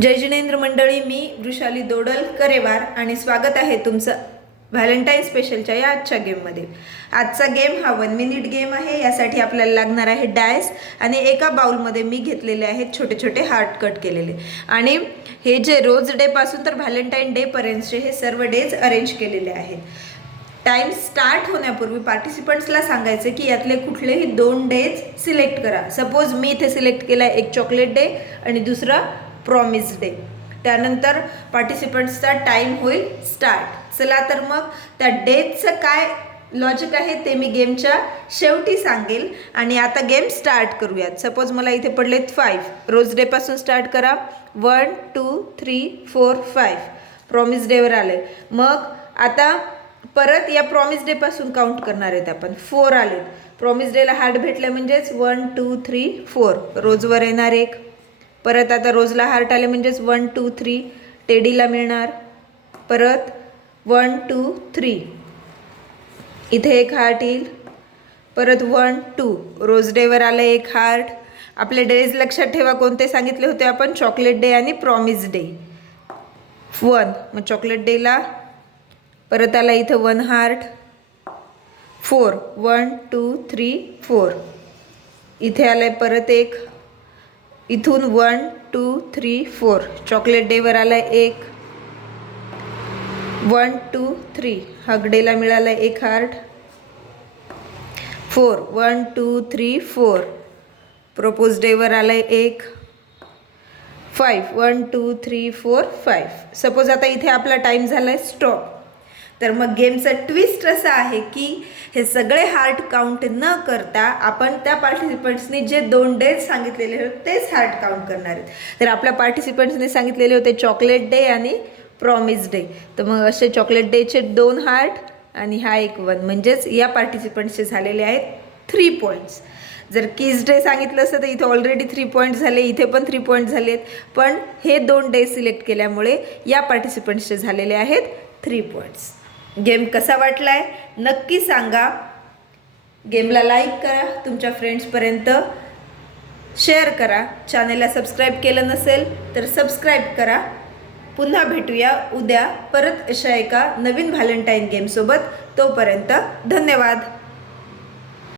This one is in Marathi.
जय जिनेंद्र मंडळी, मी वृषाली दोडल करेवार आणि स्वागत आहे तुमचं व्हॅलेंटाईन स्पेशलच्या या आजच्या गेममध्ये। आजचा गेम हा 1 मिनिट गेम आहे। यासाठी आपल्याला लागणार आहे डायस आणि एका बाउलमध्ये मी घेतलेले आहेत छोटे छोटे हार्ट कट केलेले आणि हे जे रोज डे पासून तर व्हॅलेंटाईन डे पर्यंतचे हे सर्व डेज अरेंज केलेले आहेत। टाइम स्टार्ट होण्यापूर्वी पार्टिसिपंट्सला सांगायचे की यातले कुठलेही 2 डेज सिलेक्ट करा। सपोज मी इथे सिलेक्ट केला एक चॉकलेट डे आणि दुसरा प्रॉमिस डे। त्यानंतर पार्टिसिपंट्सचा टाइम होईल स्टार्ट। चला तर मग त्या डेजचं काय लॉजिक आहे ते मी गेमच्या शेवटी सांगेल आणि आता गेम स्टार्ट करूयात। सपोज मला इथे पडलेत 5, रोज डे पासून स्टार्ट करा। 1 2 3 4 5 प्रॉमिस डेवर आले। मग आता परत या प्रॉमिस डे पासून काउंट करणार आहेत आपण। 4 आले, प्रॉमिस डेला हार्ट भेटले म्हणजेच 1 2 3 4 रोजवर येणार एक। परत आता रोजला हार्ट आले म्हणजेच 1 2 3 टेडीला मिळणार। परत 1 2 3 इथे एक हार्ट येईल। परत 1 2 रोज डेवर आलं एक हार्ट। आपले डेज लक्षात ठेवा कोणते सांगितले होते आपण, चॉकलेट डे आणि प्रॉमिस डे। 1 मग चॉकलेट डेला परत आला इथं 1 हार्ट। 4 1 2 3 4 इथे आलाय परत एक। इथून 1 2 3 4 चॉकलेट डेवर आलाय एक। 1 2 3 हग डेला मिळालाय एक हार्ट। 4 1 2 3 4 प्रपोज डेवर आलाय एक। 5 1 2 3 4 5 सपोज आता इथे आपला टाइम झालाय स्टॉप। तर मग गेमचा ट्विस्ट असा आहे की हे सगळे हार्ट काउंट न करता आपण त्या पार्टिसिपंट्सनी जे 2 डेज सांगितलेले होते तेच हार्ट काउंट करणार आहेत। तर आपल्या पार्टिसिपंट्सने सांगितलेले होते चॉकलेट डे आणि प्रॉमिस डे। तर मग असे चॉकलेट डेचे 2 हार्ट आणि हा एक 1 म्हणजेच या पार्टिसिपंट्सचे झालेले आहेत 3 पॉईंट्स। जर किस डे सांगितलं असतं तर इथे ऑलरेडी 3 पॉईंट्स झाले, इथे पण 3 पॉईंट्स झालेत। पण हे 2 डे सिलेक्ट केल्यामुळे या पार्टिसिपंट्सचे झालेले आहेत 3 पॉईंट्स। गेम कसा वाटलाय नक्की सांगा। गेमला लाईक करा, तुमच्या फ्रेंड्सपर्यंत शेअर करा। चॅनेलला सबस्क्राईब केलं नसेल तर सबस्क्राईब करा। पुन्हा भेटूया उद्या परत अशा एका नवीन व्हॅलेंटाईन गेमसोबत। तोपर्यंत धन्यवाद।